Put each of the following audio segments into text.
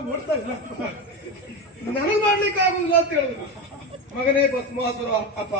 ನೋಡ್ತಾ ನನಗೆ ಮಾಡ್ಲಿಕ್ಕೆ ಆಗುದಿಲ್ಲ ಅಂತ ಹೇಳಿದ್ರು ಮಗನೇ ಭಸ್ಮಾಸುರ ಅಪ್ಪ.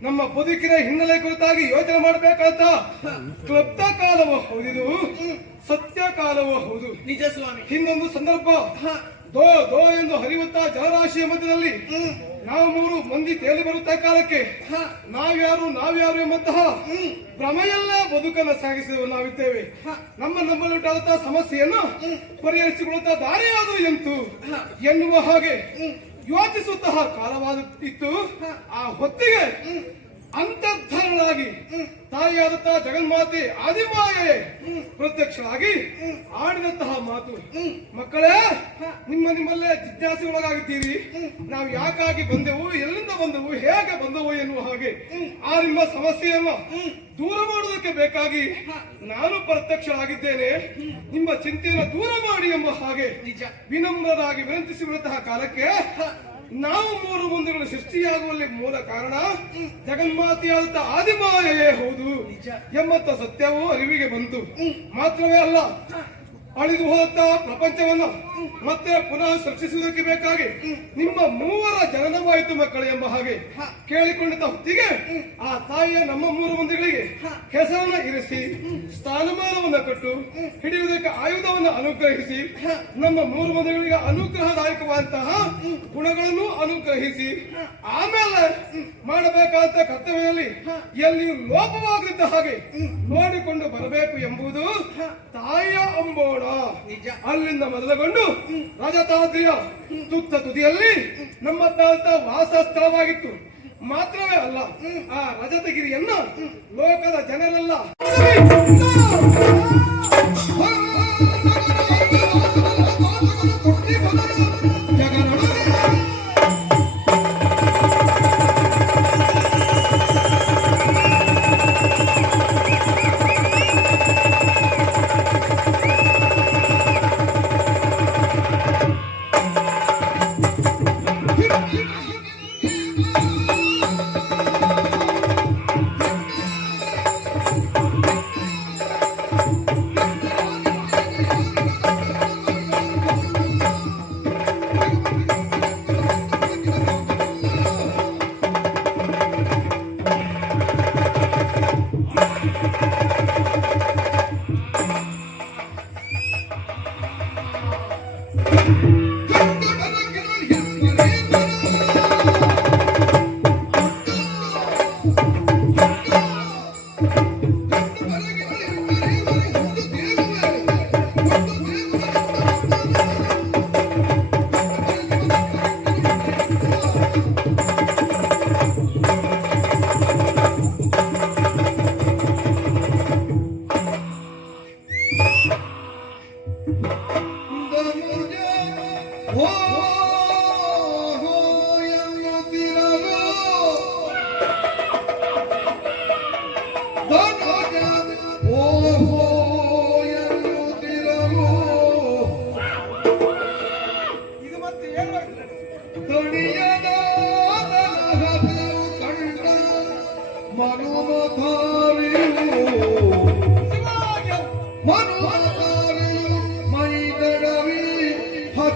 ನಮ್ಮ ಬದುಕಿನ ಹಿನ್ನೆಲೆ ಕುರಿತಾಗಿ ಯೋಚನೆ ಮಾಡಬೇಕಂತ ಕ್ಲಬ್ಧ ಕಾಲವೂ ಹೌದು ಸತ್ಯ ಕಾಲವೂ ಹೌದು. ನಿಜ ಸ್ವಾಮಿ. ಇನ್ನೊಂದು ಹ, ದೋ ದೋ ಎಂದು ಹರಿಯುತ್ತಾ ಜಲರಾಶಿಯ ಮಧ್ಯದಲ್ಲಿ ನಾವು ಮೂರು ಮಂದಿ ತೇಲಿ ಬರುತ್ತಾ ಕಾಲಕ್ಕೆ ನಾವ್ಯಾರು ನಾವ್ಯಾರು ಎಂಬಂತಹ ಭ್ರಮೆಯೆಲ್ಲ ಬದುಕನ್ನು ಸಾಗಿಸಿ ನಾವಿದ್ದೇವೆ ನಮ್ಮ ನಮ್ಮಲ್ಲಿ ಉಂಟಾದಂತಹ ಸಮಸ್ಯೆಯನ್ನು. ಪರಿಹರಿಸಿಕೊಳ್ಳುತ್ತಾ ದಾರಿಯಾದರೂ ಎಂತು. ಎನ್ನುವ ಹಾಗೆ ಯೋಚಿಸುತ್ತಹ ಕಾಲವಾದ ಇತ್ತು ಆ ಹೊತ್ತಿಗೆ ಹ್ಮ್, ತಾಯಿಯಾದಂತಹ ಜಗನ್ಮಾತೆ ಆದಿಮಾಯೆ ಪ್ರತ್ಯಕ್ಷವಾಗಿ ಪ್ರತ್ಯಕ್ಷರಾಗಿ ಆಡಿದಂತಹ ಮಾತು. ಮಕ್ಕಳೇ ನಿಮ್ಮ ನಿಮ್ಮಲ್ಲೇ ಜಿಜ್ಞಾಸೆ ಒಳಗಾಗಿದ್ದೀರಿ ನಾವು ಯಾಕಾಗಿ ಬಂದೆವು ಎಲ್ಲಿಂದ ಬಂದೆವು ಹೇಗೆ ಬಂದವು ಎನ್ನುವ ಹಾಗೆ. ಆ ನಿಮ್ಮ ಸಮಸ್ಯೆಯನ್ನು. ದೂರ ಮಾಡುವುದಕ್ಕೆ ಬೇಕಾಗಿ. ನಾನು ಪ್ರತ್ಯಕ್ಷರಾಗಿದ್ದೇನೆ ನಿಮ್ಮ ಚಿಂತೆಯನ್ನು ದೂರ ಮಾಡಿ ಎಂಬ ಹಾಗೆ ನಿಜ. ವಿನಮ್ರರಾಗಿ ವಿನಂತಿಸಿರುವಂತಹ ಕಾಲಕ್ಕೆ ನಾವು ಮೂರು ಮುಂದಿನ ಸೃಷ್ಟಿಯಾಗುವಲ್ಲಿ ಮೂಲ ಕಾರಣ ಜಗನ್ಮಾತೆಯಾದಂತ ಆದಿಮಾಯೆಯೇ ಹೌದು ಎಂಬತ್ತ ಎಂಬಂತ ಸತ್ಯವು ಅರಿವಿಗೆ ಬಂತು. ಮಾತ್ರವೇ ಅಲ್ಲ ಅಳಿದು ಹೋದಂತಹ ಪ್ರಪಂಚವನ್ನು ಮತ್ತೆ ಪುನಃ ಸೃಷ್ಟಿಸುವುದಕ್ಕೆ ಬೇಕಾಗಿ ನಿಮ್ಮ ಮೂವರ ಜನನವಾಯಿತು ಮಕ್ಕಳು ಎಂಬ ಹಾಗೆ. ಕೇಳಿಕೊಂಡಿದ್ದ ಹೊತ್ತಿಗೆ ಆ ತಾಯಿಯ ನಮ್ಮ ಮೂರು ಮಂದಿಗಳಿಗೆ. ಹೆಸರನ್ನ ಇರಿಸಿ ಸ್ಥಾನಮಾನವನ್ನು ಕೊಟ್ಟು ಹಿಡಿಯುವುದಕ್ಕೆ ಆಯುಧವನ್ನು ಅನುಗ್ರಹಿಸಿ ನಮ್ಮ ಮೂರು ಮಂದಿಗಳಿಗೆ ಅನುಗ್ರಹದಾಯಕವಾದಂತಹ ಗುಣಗಳನ್ನು ಅನುಗ್ರಹಿಸಿ ಆಮೇಲೆ ಮಾಡಬೇಕಾದ ಕರ್ತವ್ಯದಲ್ಲಿ ಎಲ್ಲಿ ಲೋಪವಾಗಿದ್ದ ಹಾಗೆ ನೋಡಿಕೊಂಡು ಬರಬೇಕು ಎಂಬುದು ತಾಯಿಯ ಅಂಬೋಣ. ನಿಜ. ಅಲ್ಲಿಂದ ಮೊದಲುಗೊಂಡು ರಾಜತಾದ್ರಿಯ ತುತ್ತ ತುದಿಯಲ್ಲಿ ನಮ್ಮ ತಾತ ವಾಸ ಸ್ಥಳವಾಗಿತ್ತು. ಮಾತ್ರವೇ ಅಲ್ಲ, ಆ ರಜತಗಿರಿಯನ್ನ ಲೋಕದ ಜನರೆಲ್ಲ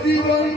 জীবনে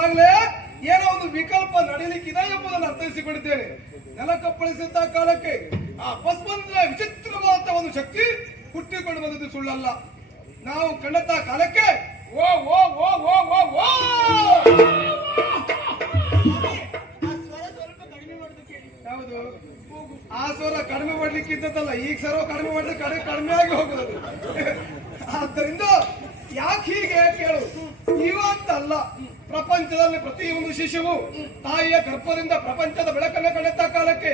ಭಸ್ಮವನ್ನು ಏನೋ ಒಂದು ವಿಕಲ್ಪ ನಡೀಲಿಕ್ಕಿದೆ ಎಂಬುದನ್ನು ಅರ್ಥೈಸಿಕೊಂಡಿದ್ದೇನೆ. ನೆಲ ಕಪ್ಪಳಿಸಿದ್ದ ಕಾಲಕ್ಕೆ ಆ ಪಸ್ಪಂದ್ರ ವಿಚಿತ್ರವಾದ ಒಂದು ಶಕ್ತಿ ಹುಟ್ಟಿಕೊಂಡು ಬಂದದ್ದು ಸುಳ್ಳಲ್ಲ. ನಾವು ಕಂಡಂತ ಕಾಲಕ್ಕೆ ಓ ಓ ಓ ಓ ಓ ಓ! ಸ್ವರ ಯಾವುದು? ಆ ಸ್ವರ ಕಡಿಮೆ ಮಾಡ್ಲಿಕ್ಕೆ ಇದ್ದದಲ್ಲ ಈಗ ಸರ್ವ ಕಡಿಮೆ ಮಾಡಿದ್ರೆ ಕಡೆ ಕಡಿಮೆ ಆಗಿ ಹೋಗುದು ಆದ್ದರಿಂದ ಯಾಕೆ ಹೀಗೆ ಕೇಳು. ಇವತ್ತಲ್ಲ ಪ್ರಪಂಚದಲ್ಲಿ ಪ್ರತಿಯೊಂದು ಶಿಶುವು ತಾಯಿಯ ಗರ್ಭದಿಂದ ಪ್ರಪಂಚದ ಬೆಳಕನ್ನು ಕಳೆತ ಕಾಲಕ್ಕೆ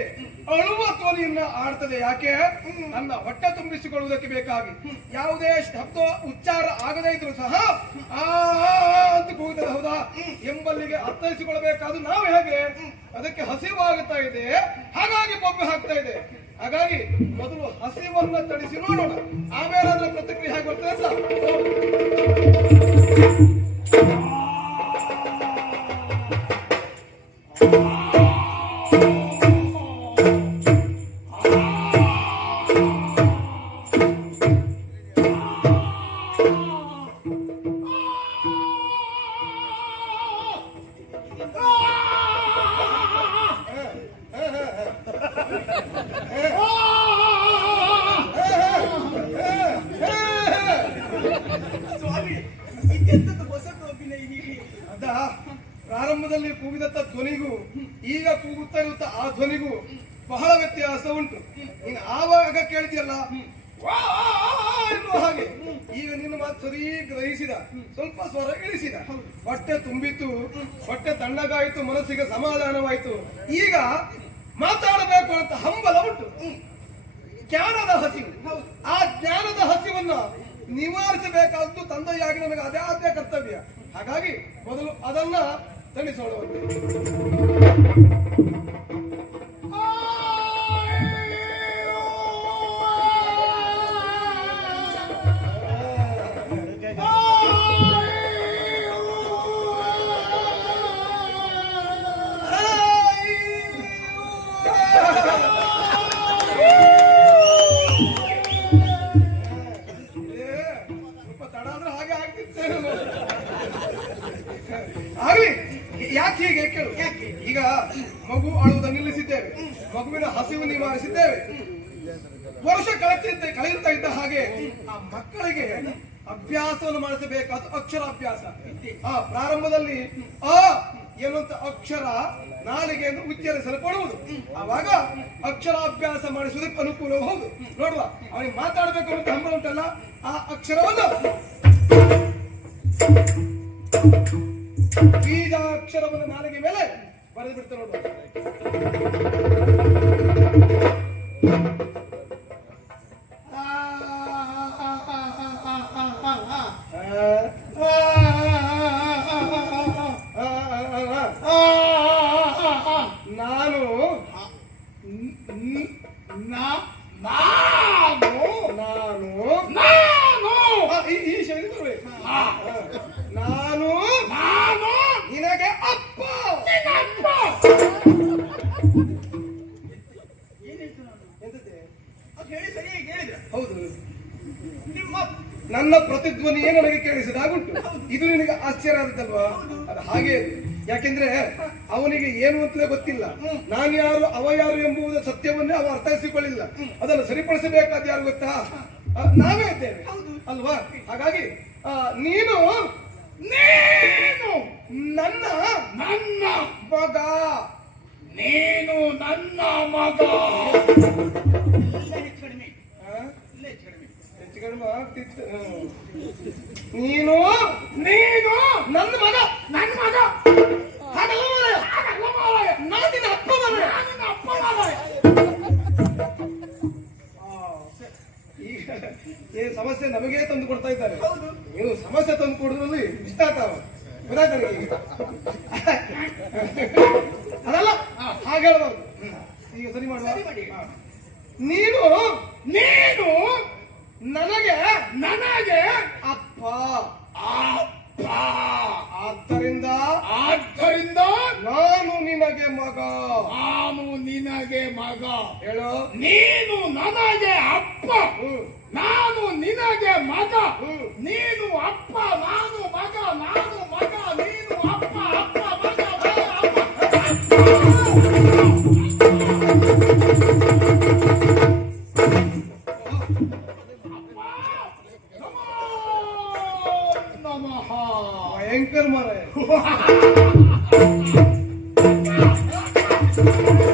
ಅಳುವ ಧ್ವನಿಯನ್ನ ಆಡ್ತದೆ ಯಾಕೆ? ನನ್ನ ಹೊಟ್ಟೆ ತುಂಬಿಸಿಕೊಳ್ಳುವುದಕ್ಕೆ ಬೇಕಾಗಿ. ಯಾವುದೇ ಶಬ್ದ ಉಚ್ಚಾರ ಆಗದೇ ಇದ್ರು ಸಹ, ಆ ಅಂತ ಕೂಗುತ್ತದೆ, ಹೌದಾ? ಎಂಬಲ್ಲಿಗೆ ಅರ್ಥೈಸಿಕೊಳ್ಳಬೇಕಾದ ನಾವು ಹೇಗೆ? ಅದಕ್ಕೆ ಹಸಿವಾಗುತ್ತಾ ಇದೆ. ಹಾಗಾಗಿ ಬೊಬ್ಬೆ ಹಾಕ್ತಾ ಇದೆ. ಹಾಗಾಗಿ ಮೊದಲು ಹಸಿವನ್ನ ತಡಿಸಿ ನೋಡೋಣ. ಆಮೇಲೆ ಅದರ ಪ್ರತಿಕ್ರಿಯೆ ಹೇಗೆ ಬರ್ತದೆ ಸ್ವಾಮಿ ಇದೆಂತದ್ದು ಪ್ರಾರಂಭದಲ್ಲಿ ಕೂಗಿದಂತ ಧ್ವನಿಗೂ, ಈಗ ಕೂಗುತ್ತಾ ಇರುತ್ತ ಆ ಧ್ವನಿಗೂ ಬಹಳ ವ್ಯತ್ಯಾಸ ಉಂಟು. ನೀನು ಆವಾಗ ಕೇಳಿದ್ಯಲ್ಲ ಎನ್ನುವ ಹಾಗೆ. ಈಗ ನಿನ್ನ ಮಾತು ಸರಿ ಗ್ರಹಿಸಿದ, ಸ್ವಲ್ಪ ಸ್ವರ ಇಳಿಸಿದ. ಹೊಟ್ಟೆ ತುಂಬಿತು ಹೊಟ್ಟೆ ತಣ್ಣಗಾಯಿತು, ಮನಸ್ಸಿಗೆ ಸಮಾಧಾನವಾಯಿತು. ಈಗ ಮಾತಾಡಬೇಕು ಅಂತ ಹಂಬಲ ಉಂಟು ಜ್ಞಾನದ ಹಸಿವು ಆ ಜ್ಞಾನದ ಹಸಿವನ್ನ ನಿವಾರಿಸಬೇಕಾದ್ದು ತಂದೆಯಾಗಿ ನನಗೆ ಅದೇ ಕರ್ತವ್ಯ. ಹಾಗಾಗಿ ಮೊದಲು ಅದನ್ನ ತಣಿಸೋಣ ಕೇಳು ಈಗ ಮಗು ಅಳುವುದನ್ನು ನಿಲ್ಲಿಸಿದ್ದೇವೆ. ಮಗುವಿನ ಹಸಿವು ನಿವಾರಿಸಿದ್ದೇವೆ. ವರ್ಷ ಕಳೆಯುತ್ತೆ ಕಳೆಯುತ್ತಾ ಇದ್ದ ಹಾಗೆ ಆ ಮಕ್ಕಳಿಗೆ ಅಭ್ಯಾಸವನ್ನು ಮಾಡಿಸಬೇಕಾದ ಅಕ್ಷರಾಭ್ಯಾಸ. ಆ ಪ್ರಾರಂಭದಲ್ಲಿ ಆ ಎನ್ನುವಂತ ಅಕ್ಷರ ನಾಲಿಗೆಯನ್ನು ಉಚ್ಚರಿಸಲ್ಪಡುವುದು ಆವಾಗ ಅಕ್ಷರಾಭ್ಯಾಸ ಮಾಡಿಸುವುದಕ್ಕೆ ಅನುಕೂಲ ಹೌದು ನೋಡುವ, ಅವನಿಗೆ ಮಾತಾಡಬೇಕು ಅಂತ ಹಂಬಲ ಉಂಟಲ್ಲ, ಆ ಅಕ್ಷರವನ್ನು. ಬೀಜ ಅಕ್ಷರವನ್ನು ನಾಲಿಗೆ ಮೇಲೆ ಬರೆದು ಬಿಡ್ತಾ ನೋಡುವ ನಾನು ಆದದ್ದಲ್ವಾ ಅದು ಹಾಗೆ. ಯಾಕೆಂದ್ರೆ ಅವನಿಗೆ ಏನು ಅಂತಲೇ ಗೊತ್ತಿಲ್ಲ. ನಾನು ಯಾರು ಅವ ಯಾರು ಎಂಬುದು ಸತ್ಯವನ್ನೇ ಅವ ಅರ್ಥೈಸಿಕೊಳ್ಳಿಲ್ಲ. ಅದನ್ನು ಸರಿಪಡಿಸಬೇಕಾದ ಯಾರು ಗೊತ್ತಾ? ನಾವೇ ಇದ್ದೇವೆ. ಅಲ್ವಾ? ಹಾಗಾಗಿ ನೀನು ನೀನು ನನ್ನ ನನ್ನ ಮಗ. ನೀನು ನನ್ನ ಮಗ ಎಲ್ಲ ಹೆಚ್ಚು ಕಡಿಮೆ ಆ? ಎಲ್ಲ ಹೆಚ್ಚು ಕಡಿಮೆ ಹೆಚ್ಚು ಕಡಿಮೆ ಆಗ್ತಿತ್ತು. ನೀನು ನೀನು ನನ್ನ ಮಗ ನನ್ನ ಮಗ. ಹಾಗಲ್ಲ ಮಾರಾಯ. ಹಾಗಲ್ಲ ಮಾರಾಯ. ನಾನು ನಿನ್ನ ಅಪ್ಪ ಮಾರಾಯ. ನಾನು ನಿನ್ನ ಅಪ್ಪ ಮಾರಾಯ. ಈಗ ಈ ಸಮಸ್ಯೆ ನಮಗೆ ತಂದು ಕೊಡ್ತಾ ಇದ್ದಾರೆ. ಹೌದು. ನೀವು ಸಮಸ್ಯೆ ತಂದು ಕೊಡೋದ್ರಲ್ಲಿ ಇಷ್ಟ ಆಗ್ತಾವ ನಿನಗೆ ಅದಲ್ಲ ಹಾಗೆ ಹೇಳ್ಬಾರ್ದು. ಈಗ ಸರಿ ಮಾಡುವ? ಮಾಡಿ. ನೀನು ನೀನು ನನಗೆ ನನಗೆ? ಅಪ್ಪ. ಅಪ್ಪ. ಆದ್ದರಿಂದ ಆದ್ದರಿಂದ ನಾನು ನಿನಗೆ ಮಗ. ನಾನು ನಿನಗೆ ಮಗ. ಹೇಳು. ನೀನು ನನಗೆ ಅಪ್ಪ. ನಾನು ನಿನಗೆ ಮಗ. ನೀನು ಅಪ್ಪ ನಾನು ಮಗ ನಾನು ಮಗ ನೀನು ಅಪ್ಪ ಅಪ್ಪ ಮಗ ಮಗ ಅಪ್ಪ. ಭಯಂಕರ ಮಾರಾಯ.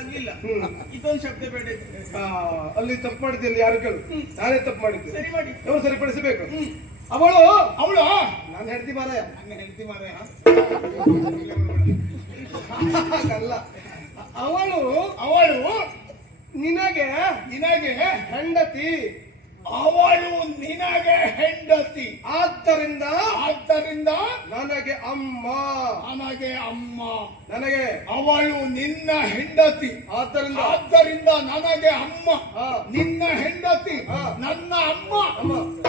ಆಗ್ಲಿಲ್ಲ ಇದೊಂದು ಶಬ್ದ ಬೇಡ. ಅಲ್ಲಿ ತಪ್ಪು ಮಾಡಿದ್ದೆ ಯಾರು ಕೇಳು? ನಾನೇ ತಪ್ಪು ಮಾಡಿದ್ದೆ. ಸರಿ ಮಾಡಿ. ಅವ್ರು ಸರಿಪಡಿಸಬೇಕು? ಅವಳು? ಅವಳು? ನಾನು ಹೆಂಡತಿ ಮಾರಾಯ ನನ್ನ ಹೆಂಡತಿ ಮಾರಾಯ ಅಲ್ಲ ಅವಳು ಅವಳು? ನಿನಗೆ ನಿನಗೆ? ಹೆಂಡತಿ. ಅವಳು ನಿನಗೆ ಹೆಂಡತಿ. ಆದ್ದರಿಂದ ಆದ್ದರಿಂದ ನನಗೆ ಅಮ್ಮ. ನನಗೆ ಅಮ್ಮ. ನನಗೆ ಅವಳು ನಿನ್ನ ಹೆಂಡತಿ. ಆದ್ದರಿಂದ ಆದ್ದರಿಂದ ನನಗೆ ಅಮ್ಮ. ನಿನ್ನ ಹೆಂಡತಿ. ನನ್ನ ಅಮ್ಮ. ಅಮ್ಮ.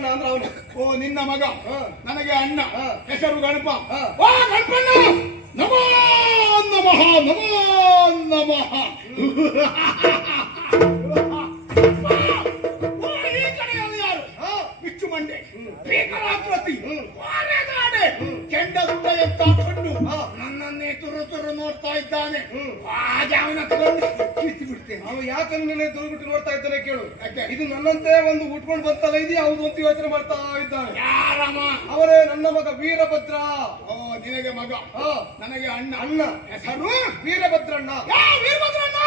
ಗಣಪಣ್ಣ ಅಂದ್ರೆ ಅವನು. ಓ ನಿನ್ನ ಮಗ. ನನಗೆ ಅಣ್ಣ. ಹೆಸರು ಗಣಪ. ಓ ಗಣಪಣ್ಣ! ನಮೋ ನಮಃ ನಮೋ ನಮಃ. ಹ್ಮ್. ಹಾಗೆ ಅವನ ಕಿತ್ತು ಬಿಡ್ತೇನೆ ಅವ ಯಾಕಂದ್ರೆ ನಿನ್ನೆ ದುರ್ಬಿಟ್ಟು ನೋಡ್ತಾ ಇದ್ದಾನೆ ಕೇಳು. ಯಾಕೆ? ಇದು ನನ್ನಂತೆ ಒಂದು ಉಟ್ಕೊಂಡು ಬಂತಲ್ಲ ಇದು ಯಾವುದು ಅಂತ ಯೋಚನೆ ಮಾಡ್ತಾ ಇದ್ದಾನೆ. ಯಾರಮ್ಮ? ಅವರೇ ನನ್ನ ಮಗ ವೀರಭದ್ರ. ಓ ನಿನಗೆ ಮಗ. ಹಾ. ನನಗೆ ಅಣ್ಣ. ಅಣ್ಣ. ಹೆಸರು? ವೀರಭದ್ರಣ್ಣ. ವೀರಭದ್ರಣ್ಣ?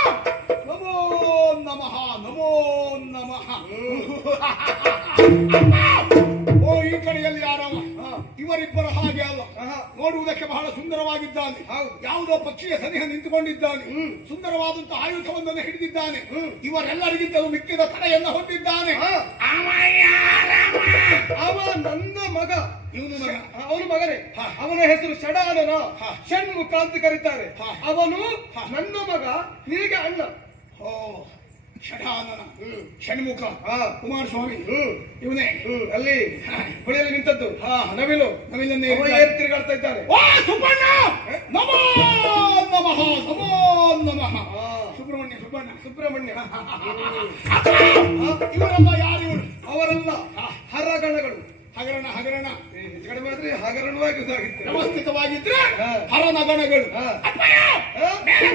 ನಮೋ ನಮಃ ನಮೋ ನಮಃ. ನೋಡುವುದಕ್ಕೆ ಬಹಳ ಸುಂದರವಾಗಿದ್ದಾನೆ. ಯಾವುದೋ ಪಕ್ಷಿಯ ಸನಿಹ ನಿಂತುಕೊಂಡಿದ್ದಾನೆ. ಸುಂದರವಾದಂತಹ ಆಯುಧವೊಂದನ್ನು ಹಿಡಿದಿದ್ದಾನೆ. ಇವರೆಲ್ಲರಿಗಿಂತಲೂ ಮಿಕ್ಕಿದ ತಡೆಯನ್ನು ಹೊಂದಿದ್ದಾನೆ. ಅವ ನನ್ನ ಮಗ. ಇವನು ಮಗ. ಅವನು ಮಗನೇ. ಅವನ ಹೆಸರು ಷಡಾನನ. ಷಣ್ಮುಖ ಅಂತ ಕರೀತಾರೆ. ಅವನು. ನನ್ನ ಮಗ ನಿನಗೆ ಅಣ್ಣ. ಓ ಷಡಾನನ ಷಣ್ಮುಖ. ಕುಮಾರಸ್ವಾಮಿ. ಇವನೇ. ಅಲ್ಲಿ ಹೊಳೆಯಲ್ಲಿ ನಿಂತದ್ದು. ನವಿಲು. ನವಿಲನ್ನೇ ತಿರುಗಾಡ್ತಾ ಇದ್ದಾನೆ ಓ ಸುಬ್ಬಣ್ಣ! ನಮೋ ನಮಃ ನಮೋ ನಮಃ. ಸುಬ್ರಹ್ಮಣ್ಯ ಸುಬ್ಬಣ್ಣ. ಸುಬ್ರಹ್ಮಣ್ಯ. ಇವರಲ್ಲ ಯಾರು ಇವರು? ಅವರಲ್ಲ ಹರಗಣಗಳು. ಹಗರಣ ಹಗರಣ. ಕಡಿಮೆ ಹಗರಣವಾಗಿ ವ್ಯವಸ್ಥಿತವಾಗಿದ್ರೆ. ಹರನಗಣಗಳು?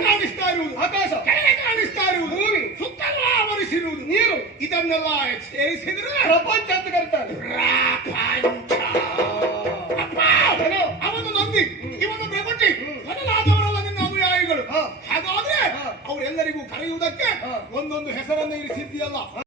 ಕಾಣಿಸ್ತಾ ಇರುವುದು. ಆಕಾಶ. ಕಾಣಿಸ್ತಾ ಇರುವುದು. ಭೂಮಿ. ಸುತ್ತಲೂ ಆವರಿಸಿರುವುದು. ನೀರು. ಇದನ್ನೆಲ್ಲ ಸೇರಿಸಿದ್ರೆ ಪ್ರಪಂಚ ಅಂತ ಶಕ್ತಿ ಇವನು ಪ್ರಕೃತಿ ಬದಲಾದವರಲ್ಲ ನಿನ್ನ ಅನುಯಾಯಿಗಳು. ಹಾಗಾದ್ರೆ ಅವರೆಲ್ಲರಿಗೂ ಕರೆಯುವುದಕ್ಕೆ ಒಂದೊಂದು ಹೆಸರನ್ನು ಇರಿಸಿದ್ದೀಯಲ್ಲ.